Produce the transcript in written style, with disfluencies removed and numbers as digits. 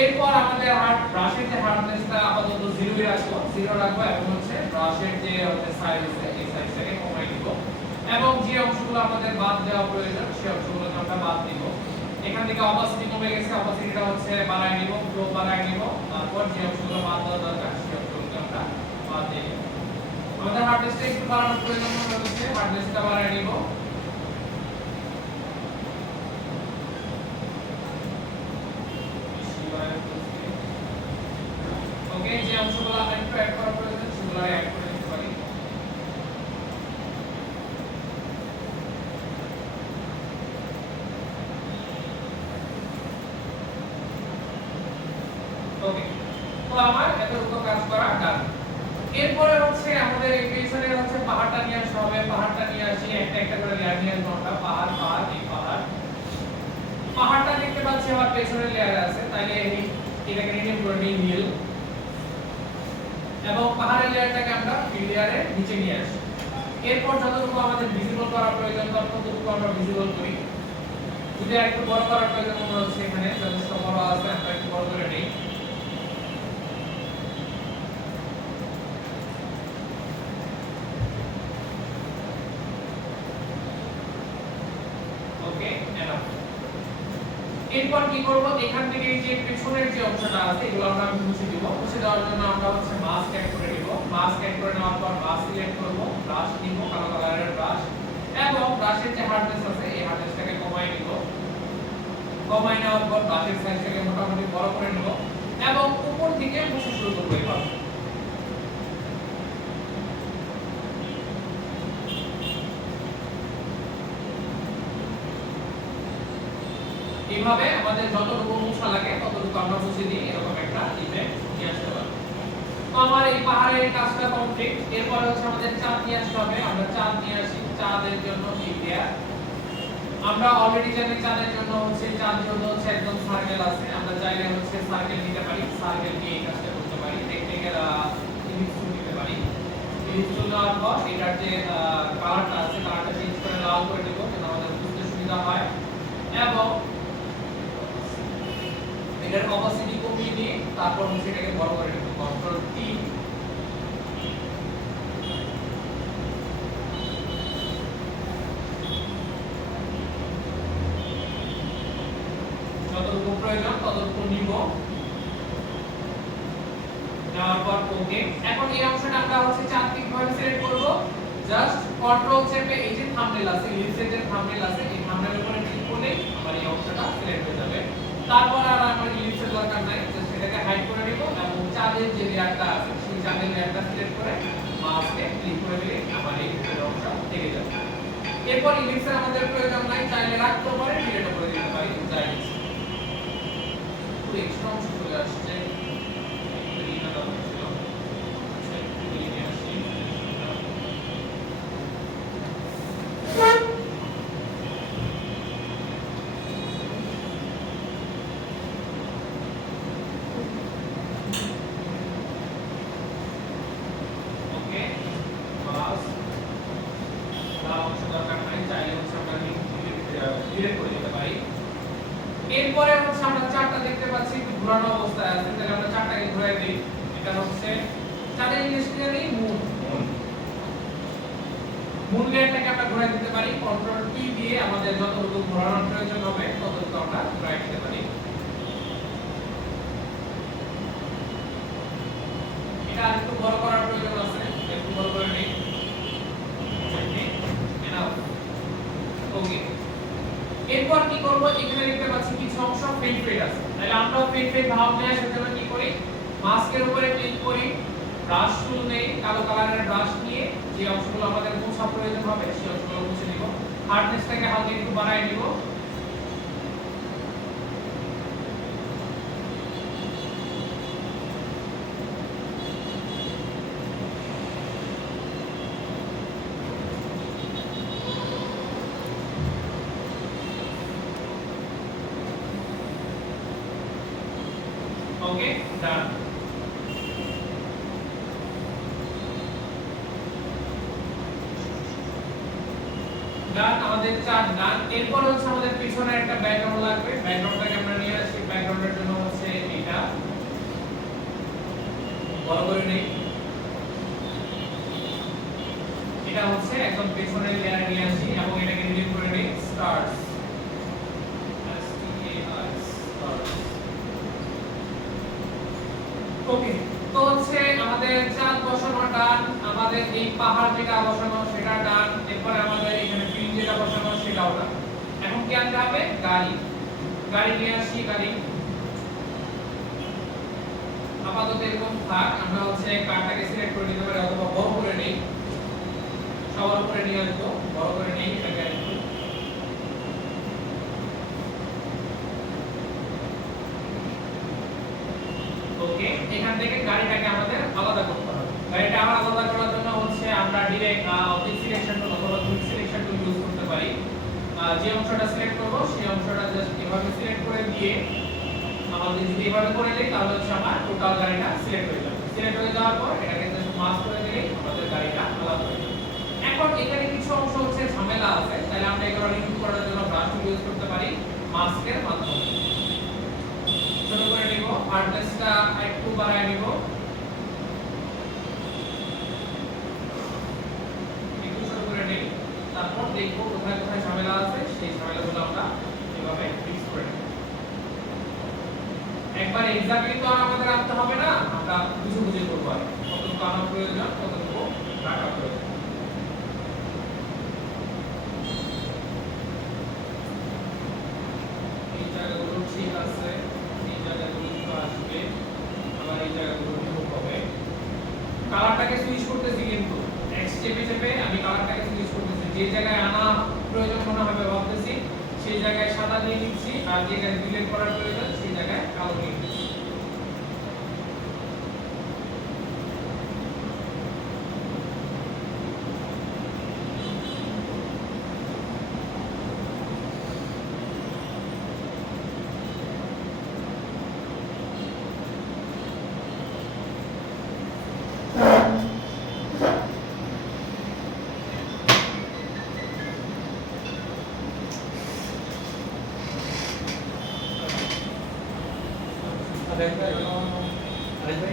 এরপর আমাদের ব্রাশের যে হার্ডনেসটা আপাতত 0 এ রাখবো, 0 রাখবো এবং হচ্ছে ব্রাশের যে সাইজ আছে এই সাইজটাকে কমিয়ে দিব এবং যে অংশগুলো আমাদের বাদ দেওয়া প্রয়োজন সেই অংশগুলোকে আমরা বাদ দিব। এখান থেকে অপাসিটি কমে গেছে, অপাসিটিটা হচ্ছে বাড়ায় নিব, ফ্লো বাড়ায় নিব, তারপর যে অংশগুলো বাদ দেওয়া দরকার সেই অংশগুলোকে আমরা বাদ দিয়ে দেব। আমাদের হার্ডনেসটা একটু বাড়ানোর প্রয়োজন হচ্ছে, হার্ডনেসটা বাড়ায় নিব। ওকে, যে অংশগুলো একটু অ্যাড করা প্রয়োজন সেগুলো অ্যাড করে দিতে পারি। ওকে, তো আমার এতটুকু কাজ করা ডান। এরপরে হচ্ছে আমাদের এই পেছনে হচ্ছে পাহাড়টা নিয়ে আসতে হবে, পাহাড়টা নিয়ে আসি একটা একটা করে লেয়ার নিয়ে আসবো আমরা, পাহাড় পাহাড় এই পাহাড়। পাহাড়টা দেখতে পাচ্ছি আমার পেছনের লেয়ারে আছে, তাইলে এটাকে রিনেম করে নিই হিল এবং পাহাড়ের লেয়ারটাকে আমরা ফিল লেয়ারের নিচে নিয়ে আসি। এরপর যতটুকু আমাদের ভিজিবল করা প্রয়োজন ততটুকু আমরা ভিজিবল করি। যদি একটু বড় করার প্রয়োজন মনে হচ্ছে এখানে যথেষ্ট বড় আছে, আমরা একটু বড় করে নেই। ওকে, এনাফ। এরপর কি করব, এখান থেকে এই যে পেছনের যে অংশটা আছে এগুলো আমরা মুছে দিব। মুছে দেওয়ার জন্য আমরা হচ্ছে মাস্ক অ্যাড করে দিব। মাস্ক অ্যাড করে নেওয়ার পর ব্রাশ সিলেক্ট করব, ব্রাশ নিব কালো কালারের ব্রাশ এবং ব্রাশের যে হার্ডনেস আছে এই হার্ডনেসটাকে কমাই নিব। কমাই নেওয়ার পর ব্রাশের সাইজটাকে মোটামুটি বড় করে নিব এবং উপর দিকে মুছে শুরু করব এভাবে। এইভাবে আমাদের যতটুকু মুছা লাগে ততটুকু আমরা মুছে দিই, এরকম একটা ইফেক্ট নিয়ে আসতে পারবো। তো আমার এই পাহাড়ের কাজটা কমপ্লিট। এরপর হচ্ছে আমাদের চাঁদ নিয়ে আসতে হবে, আমরা চাঁদ নিয়ে আসি। চাঁদের জন্য কি লেয়ার আমরা অলরেডি জানি, চাঁদের জন্য হচ্ছে চাঁদ যেহেতু হচ্ছে একদম সার্কেল আছে, আমরা চাইলে হচ্ছে সার্কেল নিতে পারি, সার্কেল নিয়ে এই কাজটা করতে পারি। টেকনিক্যাল ইলিপস টুল নিতে পারি। ইলিপস টুল নেওয়ার পর এটার যে কালারটা আছে কালারটা চেঞ্জ করে লাল করে দেব যেন আমাদের বুঝতে সুবিধা হয় এবং এটার অপাসিটি কমিয়ে দিয়ে তারপর হচ্ছে এটাকে বড় করে নেব, কন্ট্রোল টি। যতটুকু প্রয়োজন ততটুকু নিব, নেওয়ার পর ওকে। এখন এই অংশটা আমরা হচ্ছে চারদিক ভাবে সিলেক্ট করব। জাস্ট কন্ট্রোল চেপে এই যে থাম্বনেল আছে, ইলিপসের যে থাম্বনেল আছে এই থাম্বনেলের উপরে ক্লিক করলেই আমার এই অংশটা সিলেক্ট হয়ে যাবে। তারপর আর আমার ইলিপসের দরকার নাই, জাস্ট এটাকে হাইড করে দিব এবং চাঁদের যে লেয়ারটা আছে সেই চাঁদের লেয়ারটা সিলেক্ট করে মাউসকে ক্লিক করে দিলে আমার এই ভিতরের অংশ থেকে যাবে। এরপর ইলিপসের আমাদের প্রয়োজন নাই, চাইলে রাখতেও পারি, ডিলিট করে দিতে পারি, যাই ইচ্ছা। পুরো এক্সট্রা অংশ চলে আসছে। এরপরে হচ্ছে আমরা চারটা দেখতে পাচ্ছি একটু ঘোরানো অবস্থায় আছে, তাহলে আমরা চারটাকে ঘুরিয়ে দিই। এটা হচ্ছে চাঁদের ইংলিশে জানি মুন। মুন লেয়ারটাকে আমরা ঘুরিয়ে দিতে পারি, কন্ট্রোল টি দিয়ে আমাদের যতটুকু ঘোরানোর প্রয়োজন হবে ততটুকু আমরা ঘুরিয়ে দিতে পারি। এটা আরেকটু বড় করার প্রয়োজন আছে, একটু বড় করে নেই। ওকে, এরপর কি করব, এখানে দেখতে পাচ্ছি কিছু অংশ ফেড ফেড আছে, তাহলে আমরা ফেড ফেড ভাব নেওয়ার জন্য কি করি, মাস্কের উপরে ক্লিক করি, ব্রাশ টুল নেই, কালো কালারের ব্রাশ নিয়ে যে অংশগুলো আমাদের মোছা প্রয়োজন হবে সেই অংশগুলো মুছে নিব। হার্ডনেসটাকে হালকা একটু বাড়ায় নিব। ওকে, ডান। ডান, আমাদের চার ডান। এরপর হচ্ছে আমাদের পিছনে একটা ব্যাকগ্রাউন্ড লাগবে, ব্যাকগ্রাউন্ডটাকে আমরা নিয়ে আসি। ব্যাকগ্রাউন্ডের জন্য হচ্ছে এটা এটা বড় করে নেই। এটা হচ্ছে একদম পেছনের লেয়ারে নিয়ে আসি এবং এটাকে রিলিভ করে নেই স্টার্স ওকে। তো হচ্ছে আমাদের চাঁদ বসানো ডান, আমাদের এই পাহাড় যেটা বসানো সেটা ডান, এরপরে আমাদের এখানে পিন যেটা বসানো সেটাও ডান। এখন কি আনতে হবে? গাড়ি। গাড়ি নিয়ে আসি। গাড়ি আপাতত এরকম থাক। আমরা হচ্ছে কারটাকে সিলেক্ট করে নিতে পারি অথবা বড় করে নেই, সবার উপরে নিয়ে আসবো, বড় করে নেই এটাকে একটু। ওকে, এখান থেকে গাড়িটাকে আমাদের আলাদা করতে হবে। গাড়িটা আলাদা করার জন্য হচ্ছে আমরা ডাইরেক্ট অবজেক্ট সিলেকশন টুল অথবা কুইক সিলেকশন টুল ইউজ করতে পারি। যে অংশটা সিলেক্ট করব সেই অংশটা জাস্ট এভাবে সিলেক্ট করে দিয়ে আমাদের যদি এভাবে করে দেই তাহলে হচ্ছে আমার টোটাল গাড়িটা সিলেক্ট হয়ে যাবে। সিলেক্ট হয়ে যাওয়ার পর এটাকে জাস্ট মাস্ক করে দিলেই আমাদের গাড়িটা আলাদা হয়ে যাবে। এখন এখানে কিছু অংশ হচ্ছে ঝামেলা আছে, তাহলে আমরা এগুলো রিমুভ করার জন্য ব্রাশ টুল ইউজ করতে পারি মাস্কের মাধ্যমে। ছোট করে নিব, হার্ডনেসটা একটু বাড়ায় নিব, একটু ছোট করে নেই। তারপর দেখব কোথায় কোথায় ঝামেলা আছে, সেই ঝামেলাগুলো আমরা এভাবে ফিক্স করে নেব। একবার এক্স্যাক্টলি তো আর আমাদের রাখতে হবে না, আমরা বুঝে বুঝে করব। আর কতটুকু আনা প্রয়োজন, কতটুকু রাখা প্রয়োজন। এই জায়গাগুলো ঠিক আছে, এই জায়গাগুলো তো আসবে, আবার এই জায়গাগুলো রিমুভ হবে। কালারটাকে সুইচ করতেছি, কিন্তু নেক্সট চেপে চেপে আমি কালারটাকে সুইচ করতেছি। যে জায়গায় আনা প্রয়োজন মনে হবে ভাবতেছি সেই জায়গায় সাদা দিয়ে নিচ্ছি, আর যে জায়গায় ডিলিট করার প্রয়োজন সেই জায়গায় কালো দিয়ে নিচ্ছি। আরেক ভাই